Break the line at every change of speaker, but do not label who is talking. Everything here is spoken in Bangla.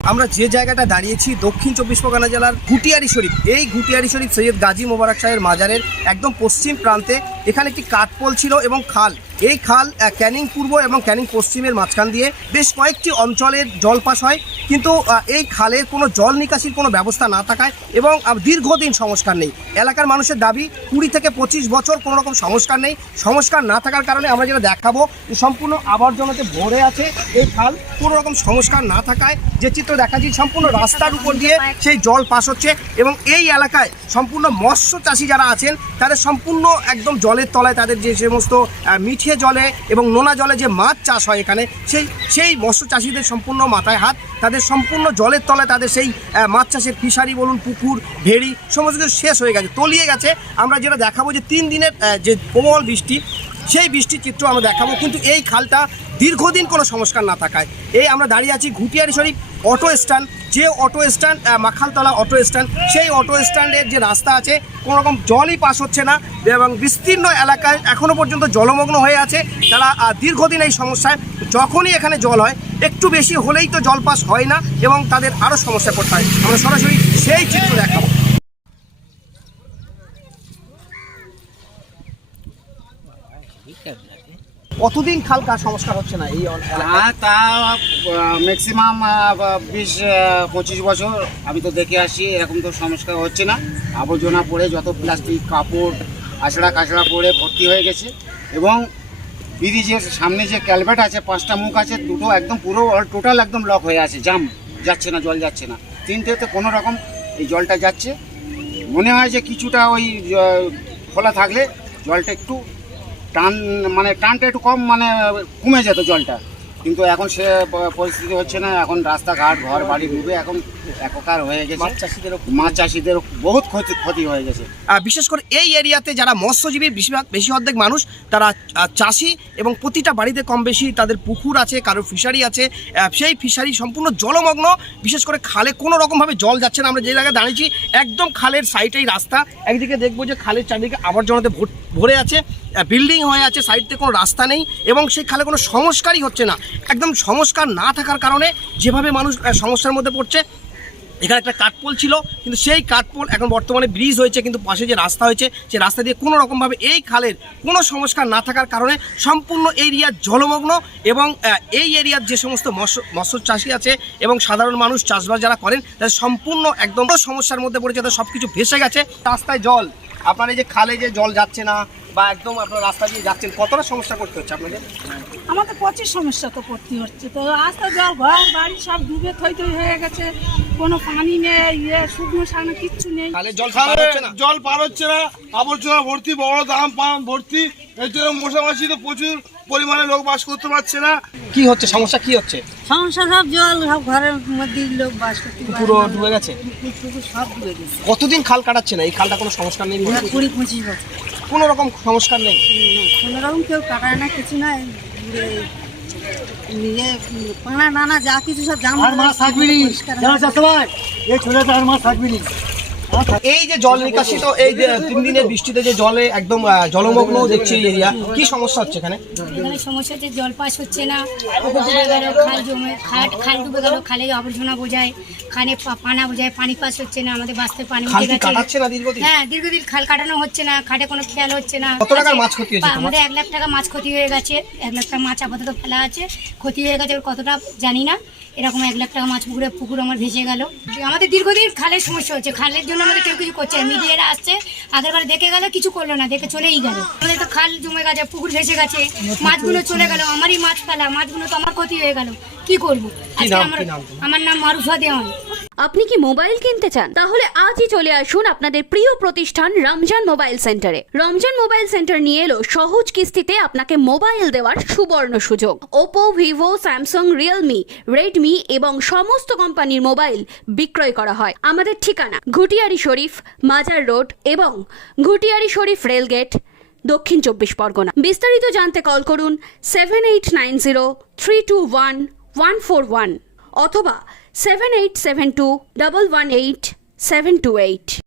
আমরা যে জায়গাটা দাঁড়িয়েছি দক্ষিণ চব্বিশ পরগনা জেলার ঘুটিয়ারি শরীফ। এই ঘুটিয়ারি শরীফ সৈয়দ গাজী মোবারক শাহের মাজারের একদম পশ্চিম প্রান্তে এখানে একটি কাঠপোল ছিল এবং খাল। এই খাল ক্যানিং পূর্ব এবং ক্যানিং পশ্চিমের মাঝখান দিয়ে বেশ কয়েকটি অঞ্চলের জল পাস হয়। কিন্তু এই খালের কোনো জল নিকাশির কোনো ব্যবস্থা না থাকায় এবং দীর্ঘদিন সংস্কার নেই। এলাকার মানুষের দাবি কুড়ি থেকে পঁচিশ বছর কোনো রকম সংস্কার নেই। সংস্কার না থাকার কারণে আমরা যেটা দেখাবো সম্পূর্ণ আবর্জনাতে ভরে আছে এই খাল। কোনো রকম সংস্কার না থাকায় যে চিত্র দেখা যাচ্ছে সম্পূর্ণ রাস্তার উপর দিয়ে সেই জল পাস হচ্ছে এবং এই এলাকায় সম্পূর্ণ মৎস্য চাষি যারা আছেন তাদের সম্পূর্ণ একদম জলের তলায় তাদের যে সমস্ত আহ, মিঠে জলে এবং নোনা জলে যে মাছ চাষ হয় এখানে, সেই সেই মৎস্য চাষিদের সম্পূর্ণ মাথায় হাত, তাদের সম্পূর্ণ জলের তলায় তাদের সেই মাছ চাষের ফিশারি বলুন, পুকুর, ভেড়ি, সমস্ত কিছু শেষ হয়ে গেছে, তলিয়ে গেছে। আমরা যেটা দেখাবো যে তিন দিনের যে প্রবল বৃষ্টি, সেই বৃষ্টির চিত্র আমরা দেখাবো, কিন্তু এই খালটা দীর্ঘদিন কোনো সংস্কার না থাকায়। এই আমরা দাঁড়িয়ে আছি ঘুটিয়ারি শরীফ অটো স্ট্যান্ড যে auto stand Makhaltala auto stand সেই অটো স্ট্যান্ডের যে রাস্তা আছে কোনো রকম জলই পাস হচ্ছে না এবং বিস্তীর্ণ এলাকায় এখনও পর্যন্ত জলমগ্ন হয়ে আছে। তারা দীর্ঘদিন এই সমস্যায়, যখনই এখানে জল হয়, একটু বেশি হলেই তো জল পাস হয় না এবং তাদের আরও সমস্যা করতে হয়। আমরা সরাসরি সেই চিত্র দেখাবো। কতদিন খাল কাজ সংস্কার হচ্ছে না এই
তা ম্যাক্সিমাম বিশ পঁচিশ বছর আমি তো দেখে আসি, এরকম তো সংস্কার হচ্ছে না। আবর্জনা পড়ে, যত প্লাস্টিক কাপড়, আছড়া কাছড়া পড়ে ভর্তি হয়ে গেছে। এবং ব্রিজের সামনে যে ক্যালভেট আছে, পাঁচটা মুখ আছে, দুটো একদম পুরো টোটাল একদম লক হয়ে আছে জাম যাচ্ছে না, জল যাচ্ছে না। তিনটেতে কোনো রকম এই জলটা যাচ্ছে। মনে হয় যে কিছুটা ওই খোলা থাকলে জলটা একটু টান মানে টানটা একটু কম মানে কমে যেত জলটা। কিন্তু এখন সে পরিস্থিতি হচ্ছে না এখন রাস্তাঘাট ঘর বাড়ি ডুবে এখন একাকার হয়ে গেছে।
মাছ চাষিদেরও
মাছ চাষিদের বহুত ক্ষতি ক্ষতি হয়ে গেছে।
বিশেষ করে এই এরিয়াতে যারা মৎস্যজীবী বেশিরভাগ বেশি অর্ধেক মানুষ তারা চাষি এবং প্রতিটা বাড়িতে কম বেশি তাদের পুকুর আছে কারোর ফিশারি আছে সেই ফিশারি সম্পূর্ণ জলমগ্ন। বিশেষ করে খালে কোনো রকমভাবে জল যাচ্ছে না। আমরা যে জায়গায় দাঁড়িয়েছি একদম খালের সাইডেই রাস্তা। একদিকে দেখব যে খালের চারদিকে আবর্জনাতে ভর- ভরে আছে বিল্ডিং হয়ে আছে সাইড থেকে কোনো রাস্তা নেই এবং সেই খালে কোনো সংস্কারই হচ্ছে না। একদম সংস্কার না থাকার কারণে যেভাবে মানুষ সমস্যার মধ্যে পড়ছে, এখানে একটা কাঠপোল ছিল, কিন্তু সেই কাঠপোল এখন বর্তমানে ব্রিজ হয়েছে, কিন্তু পাশে যে রাস্তা হয়েছে সেই রাস্তা দিয়ে কোনো রকমভাবে এই খালের কোনো সংস্কার না থাকার কারণে সম্পূর্ণ এরিয়া জলমগ্ন এবং এই এরিয়ার যে সমস্ত মৎস্য মৎস্য চাষি আছে এবং সাধারণ মানুষ চাষবাস যারা করেন, তাদের সম্পূর্ণ একদম সমস্যার মধ্যে পড়েছে, তাদের সব কিছু ভেসে গেছে। রাস্তায় জল আপনার এই যে খালে যে জল যাচ্ছে না বা একদম আপনার রাস্তা দিয়ে যাচ্ছেন কতটা সমস্যা করতে হচ্ছে আপনাদের
আমাদের প্রচুর সমস্যা তো করতে হচ্ছে। তো রাস্তা জল ঘর বাড়ি সব ডুবে থই থই হয়ে গেছে। কোনো পানি নেই ইয়ে শুকনো শাকনো কিচ্ছু নেই।
জল পার হচ্ছে না?
জল পার হচ্ছে না আবর্জনা ভর্তি বড় দাম পাম ভর্তি। এর জন্য মশামাছিতে প্রচুর পরিমাণে লোক বাস করতে পারছে না।
কি হচ্ছে? সমস্যা কি হচ্ছে?
সমস্যা সব জল সব ঘরের মধ্যে লোক বাস করতে পুরো
ডুবে গেছে?
সব ডুবে গেছে।
কতদিন খাল কাটাচ্ছে না? এই খালটা কোনো সংস্কার নেই?
কুড়ি পঁচিশ বছর।
কোনো রকম সংস্কার নেই?
কোনো রকম কেউ কাটায় না কিছু না ইয়ে পানা নানা যা কিছু সব জাম
আর মাছ থাকবি না এই ছোট আর মাছ থাকবি নি
এই যে জল নিকাশিত এই যে তিন দিনের বৃষ্টিতে যে জলে একদম জলমগ্ন দেখছি এই এরিয়া কি সমস্যা হচ্ছে এখানে?
এখানে সমস্যা হচ্ছে জল পাস হচ্ছে না পুকুর ডুবে গেল খাল জমে খাট খাল ডুবে গেল খালে আবর্জনা বোঝায় খানে পানা বোঝায় পানি পাস হচ্ছে না আমাদের বাঁচতে পানি উঠে গেছে।
কাটাচ্ছে না দীর্ঘদিন?
হ্যাঁ দীর্ঘদিন খাল কাটানো হচ্ছে না খাটে কোনো খেয়াল হচ্ছে না।
কত টাকার মাছ ক্ষতি হয়েছে
আমাদের এক লাখ টাকা মাছ ক্ষতি হয়ে গেছে এক লাখ টাকা মাছ আপাতত ফেলা আছে ক্ষতি হয়ে গেছে কতটা জানি না। এরকম এক লাখ টাকা মাছ পুকুরে পুকুর আমার ভেসে গেল। আমাদের দীর্ঘদিন খালের সমস্যা হচ্ছে খালের জন্য আমাদের কেউ কিছু করছে মিডিয়ারা আসছে আগের বারে দেখে গেল কিছু করল না দেখে চলেই গেল। আমাদের তো খাল জমে গেছে পুকুর ভেসে গেছে মাছগুলো চলে গেল আমারই মাছ ফেলা মাছগুলো তো আমার ক্ষতি হয়ে গেল কি করব? আজকে আমার? আমার নাম মারুফা দেওয়ান।
আপনি কি মোবাইল কিনতে চান? তাহলে আজই চলে আসুন আপনাদের প্রিয় প্রতিষ্ঠান রমজান মোবাইল সেন্টারে। রমজান মোবাইল সেন্টার নিয়ে এলো সহজ কিস্তিতে আপনাকে মোবাইল দেওয়ার সুবর্ণ সুযোগ। Oppo Vivo Samsung Realme Redmi এবং সমস্ত কোম্পানির মোবাইল বিক্রয় করা হয়। আমাদের ঠিকানা ঘুটিয়ারি শরীফ, মাজার রোড এবং ঘুটিয়ারি শরীফ রেলগেট, দক্ষিণ চব্বিশ পরগনা। বিস্তারিত জানতে কল করুন seven eight nine zero three two one one four one অথবা 7872 118 728.